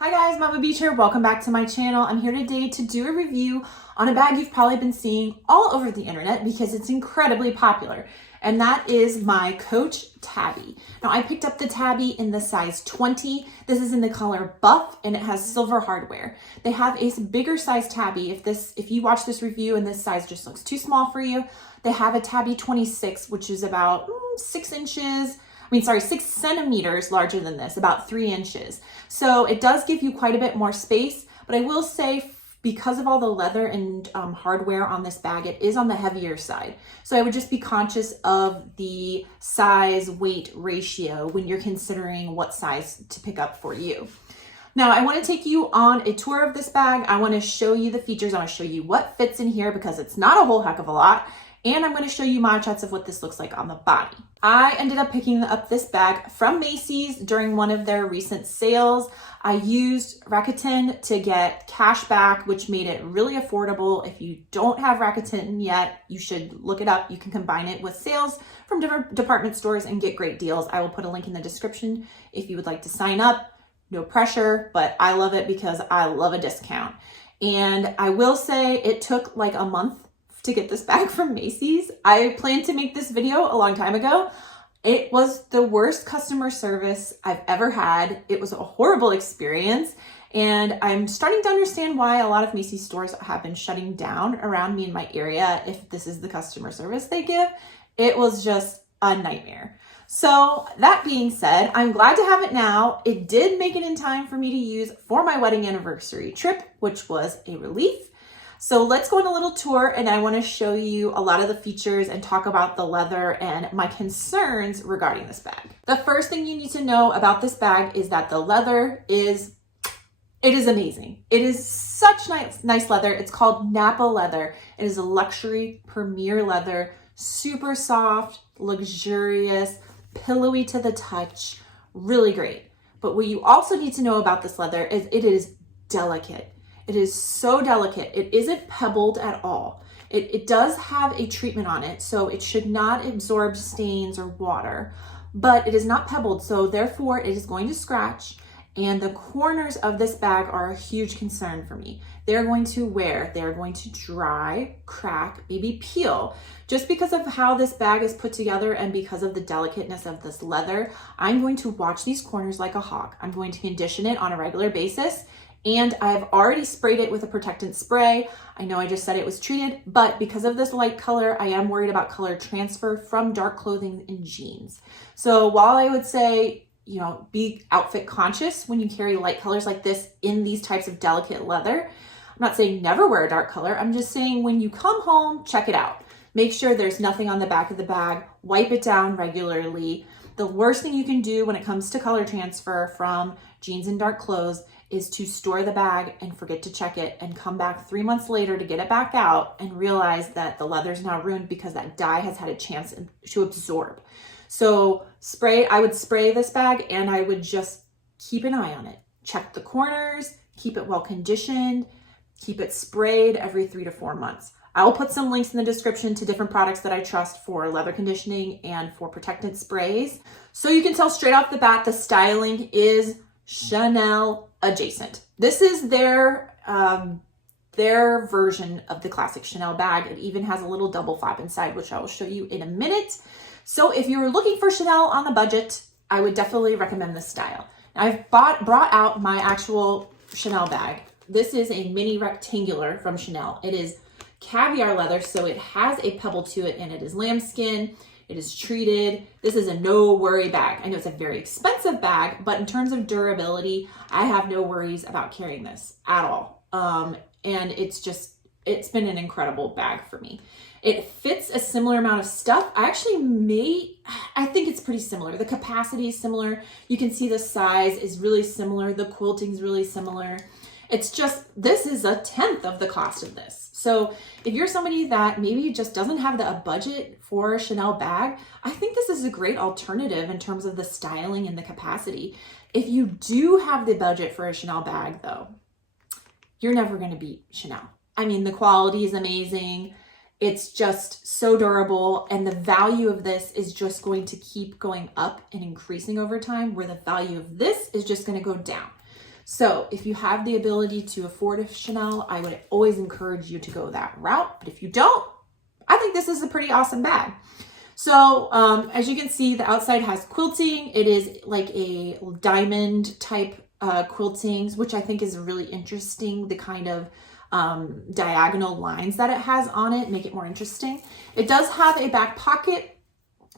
Hi guys, Mama Beach here. Welcome back to my channel. I'm here today to do a review on a bag you've probably been seeing all over the internet because it's incredibly popular. And that is my Coach Tabby. Now I picked up the Tabby in the size 20. This is in the color buff and it has silver hardware. They have a bigger size Tabby. If you watch this review and this size just looks too small for you, they have a Tabby 26, which is about 6 centimeters larger than this, about 3 inches. So it does give you quite a bit more space, but I will say because of all the leather and hardware on this bag, it is on the heavier side. So I would just be conscious of the size weight ratio when you're considering what size to pick up for you. Now I want to take you on a tour of this bag. I want to show you the features. I want to show you what fits in here because it's not a whole heck of a lot. And I'm going to show you mod shots of what this looks like on the body. I ended up picking up this bag from Macy's during one of their recent sales. I used Rakuten to get cash back, which made it really affordable. If you don't have Rakuten yet, you should look it up. You can combine it with sales from different department stores and get great deals. I will put a link in the description if you would like to sign up. No pressure, but I love it because I love a discount. And I will say it took like a month to get this bag from Macy's. I planned to make this video a long time ago. It was the worst customer service I've ever had. It was a horrible experience. And I'm starting to understand why a lot of Macy's stores have been shutting down around me in my area if this is the customer service they give. It was just a nightmare. So that being said, I'm glad to have it now. It did make it in time for me to use for my wedding anniversary trip, which was a relief. So let's go on a little tour and I want to show you a lot of the features and talk about the leather and my concerns regarding this bag. The first thing you need to know about this bag is that the leather is amazing. It is such nice leather. It's called Napa leather. It is a luxury premier leather, super soft, luxurious, pillowy to the touch, really great. But what you also need to know about this leather is it is delicate. It is so delicate. It isn't pebbled at all. It does have a treatment on it, so it should not absorb stains or water, but it is not pebbled, so therefore it is going to scratch, and the corners of this bag are a huge concern for me. They're going to wear, they're going to dry, crack, maybe peel. Just because of how this bag is put together and because of the delicateness of this leather, I'm going to watch these corners like a hawk. I'm going to condition it on a regular basis. And I've already sprayed it with a protectant spray. I know I just said it was treated, but because of this light color, I am worried about color transfer from dark clothing and jeans. So while I would say, be outfit conscious when you carry light colors like this in these types of delicate leather, I'm not saying never wear a dark color. I'm just saying when you come home, check it out. Make sure there's nothing on the back of the bag. Wipe it down regularly. The worst thing you can do when it comes to color transfer from jeans and dark clothes is to store the bag and forget to check it and come back 3 months later to get it back out and realize that the leather's now ruined because that dye has had a chance to absorb. So I would spray this bag and I would just keep an eye on it. Check the corners, keep it well conditioned, keep it sprayed every 3 to 4 months. I will put some links in the description to different products that I trust for leather conditioning and for protectant sprays. So you can tell straight off the bat, the styling is Chanel adjacent. This is their version of the classic Chanel bag. It even has a little double flap inside, which I will show you in a minute. So if you're looking for Chanel on a budget, I would definitely recommend this style. Now, I've brought out my actual Chanel bag. This is a mini rectangular from Chanel. It is caviar leather, so it has a pebble to it and it is lambskin. It is treated. This is a no worry bag. I know it's a very expensive bag, but in terms of durability, I have no worries about carrying this at all. And it's been an incredible bag for me. It fits a similar amount of stuff. I think it's pretty similar. The capacity is similar. You can see the size is really similar. The quilting is really similar. It's just, this is a 1/10 of the cost of this. So if you're somebody that maybe just doesn't have a budget for a Chanel bag, I think this is a great alternative in terms of the styling and the capacity. If you do have the budget for a Chanel bag though, you're never going to beat Chanel. I mean, the quality is amazing. It's just so durable. And the value of this is just going to keep going up and increasing over time, where the value of this is just going to go down. So if you have the ability to afford a Chanel, I would always encourage you to go that route. But if you don't, I think this is a pretty awesome bag. So as you can see, the outside has quilting. It is like a diamond type quiltings, which I think is really interesting. The kind of diagonal lines that it has on it make it more interesting. It does have a back pocket.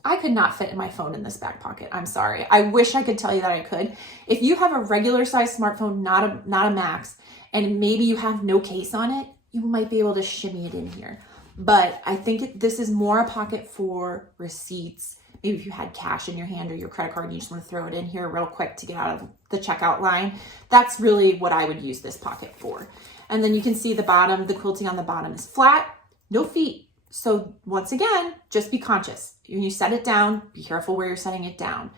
I could not fit my phone in this back pocket. I'm sorry. I wish I could tell you that I could. If you have a regular size smartphone, not a Max, and maybe you have no case on it, you might be able to shimmy it in here. But I think this is more a pocket for receipts. Maybe if you had cash in your hand or your credit card and you just want to throw it in here real quick to get out of the checkout line. That's really what I would use this pocket for. And then you can see the bottom, the quilting on the bottom is flat, no feet. So once again, just be conscious. When you set it down, be careful where you're setting it down.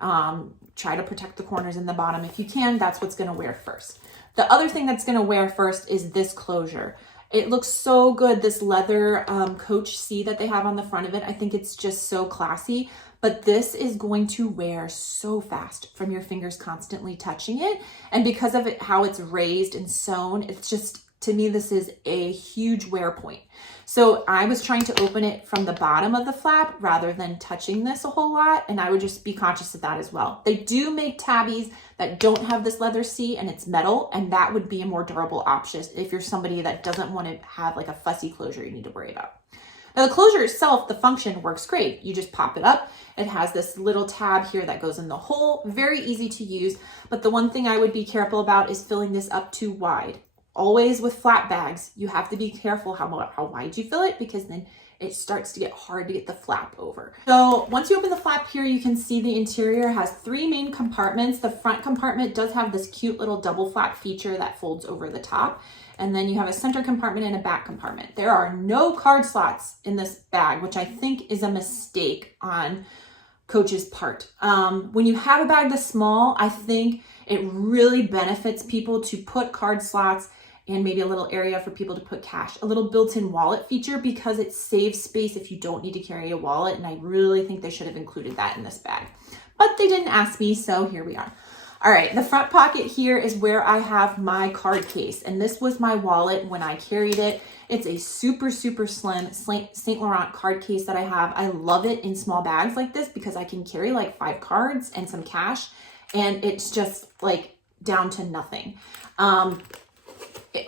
Try to protect the corners in the bottom. If you can, that's what's gonna wear first. The other thing that's gonna wear first is this closure. It looks so good, this leather Coach C that they have on the front of it. I think it's just so classy, but this is going to wear so fast from your fingers constantly touching it. And because of it, how it's raised and sewn, it's just, to me, this is a huge wear point. So I was trying to open it from the bottom of the flap rather than touching this a whole lot. And I would just be conscious of that as well. They do make tabbies that don't have this leather seat and it's metal. And that would be a more durable option if you're somebody that doesn't want to have like a fussy closure you need to worry about. Now the closure itself, the function works great. You just pop it up. It has this little tab here that goes in the hole. Very easy to use. But the one thing I would be careful about is filling this up too wide. Always with flat bags, you have to be careful how wide you fill it, because then it starts to get hard to get the flap over. So once you open the flap here, you can see the interior has 3 main compartments. The front compartment does have this cute little double flap feature that folds over the top. And then you have a center compartment and a back compartment. There are no card slots in this bag, which I think is a mistake on Coach's part. When you have a bag this small, I think it really benefits people to put card slots and maybe a little area for people to put cash, a little built-in wallet feature, because it saves space if you don't need to carry a wallet. And I really think they should have included that in this bag, but they didn't ask me, so here we are. All right, the front pocket here is where I have my card case, and this was my wallet when I carried it. It's a super, super slim Saint Laurent card case that I have. I love it in small bags like this because I can carry like 5 cards and some cash, and it's just like down to nothing.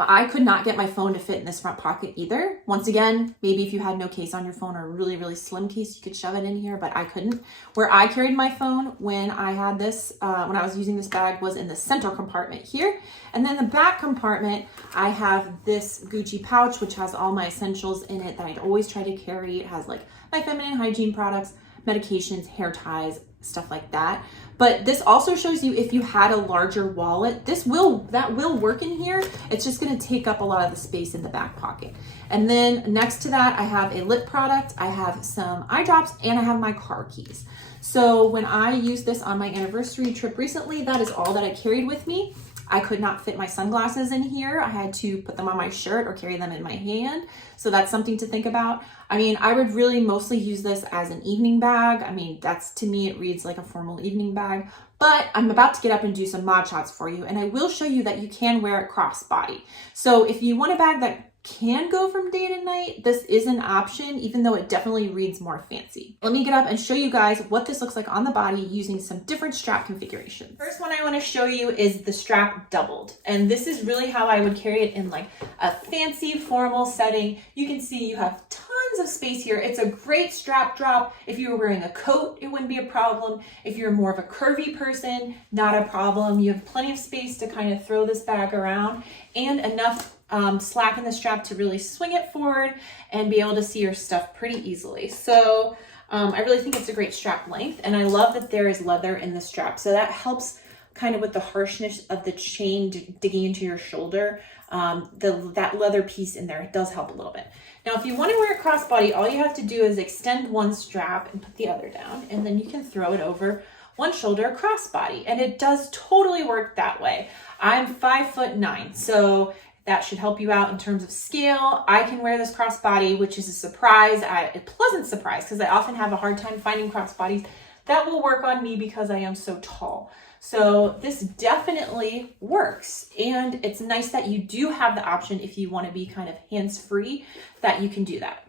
I could not get my phone to fit in this front pocket either. Once again, maybe if you had no case on your phone or a really, really slim case, you could shove it in here, but I couldn't. Where I carried my phone when I had this, when I was using this bag, was in the center compartment here. And then the back compartment, I have this Gucci pouch, which has all my essentials in it that I'd always try to carry. It has like my feminine hygiene products, medications, hair ties, stuff like that. But this also shows you if you had a larger wallet, that will work in here. It's just going to take up a lot of the space in the back pocket. And then next to that, I have a lip product, I have some eye drops, and I have my car keys. So when I used this on my anniversary trip recently, that is all that I carried with me. I could not fit my sunglasses in here. I had to put them on my shirt or carry them in my hand. So that's something to think about. I mean, I would really mostly use this as an evening bag. I mean, to me, it reads like a formal evening bag, but I'm about to get up and do some mod shots for you. And I will show you that you can wear it crossbody. So if you want a bag that can go from day to night, this is an option, even though it definitely reads more fancy. Let me get up and show you guys what this looks like on the body using some different strap configurations. First one I want to show you is the strap doubled. And this is really how I would carry it in like a fancy formal setting. You can see you have tons of space here. It's a great strap drop. If you were wearing a coat, it wouldn't be a problem. If you're more of a curvy person, not a problem. You have plenty of space to kind of throw this bag around and enough slack in the strap to really swing it forward and be able to see your stuff pretty easily. So I really think it's a great strap length, and I love that there is leather in the strap. So that helps kind of with the harshness of the chain digging into your shoulder. That leather piece in there does help a little bit. Now, if you want to wear it crossbody, all you have to do is extend one strap and put the other down, and then you can throw it over one shoulder crossbody, and it does totally work that way. I'm 5'9", so that should help you out in terms of scale. I can wear this crossbody, which is a pleasant surprise, because I often have a hard time finding crossbodies that will work on me because I am so tall. So this definitely works. And it's nice that you do have the option if you want to be kind of hands-free that you can do that.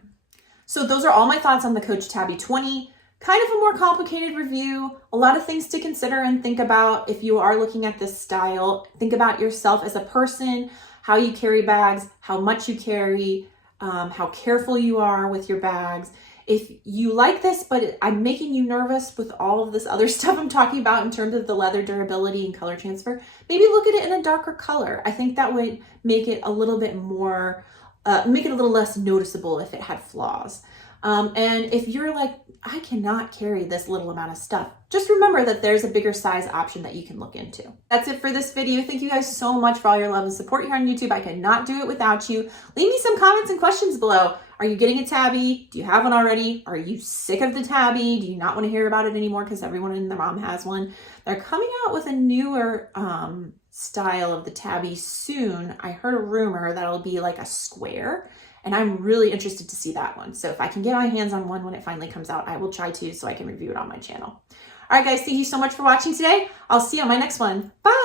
So those are all my thoughts on the Coach Tabby 20. Kind of a more complicated review, a lot of things to consider and think about if you are looking at this style. Think about yourself as a person, how you carry bags, how much you carry, how careful you are with your bags. If you like this, but I'm making you nervous with all of this other stuff I'm talking about in terms of the leather durability and color transfer, maybe look at it in a darker color. I think that would make it a little bit more, make it a little less noticeable if it had flaws. And if you're like, I cannot carry this little amount of stuff, just remember that there's a bigger size option that you can look into. That's it for this video. Thank you guys so much for all your love and support here on YouTube. I could not do it without you. Leave me some comments and questions below. Are you getting a Tabby? Do you have one already? Are you sick of the Tabby? Do you not want to hear about it anymore because everyone and their mom has one? They're coming out with a newer style of the Tabby soon. I heard a rumor that it'll be like a square. And I'm really interested to see that one. So if I can get my hands on one when it finally comes out, I will try to so I can review it on my channel. All right, guys, thank you so much for watching today. I'll see you on my next one. Bye.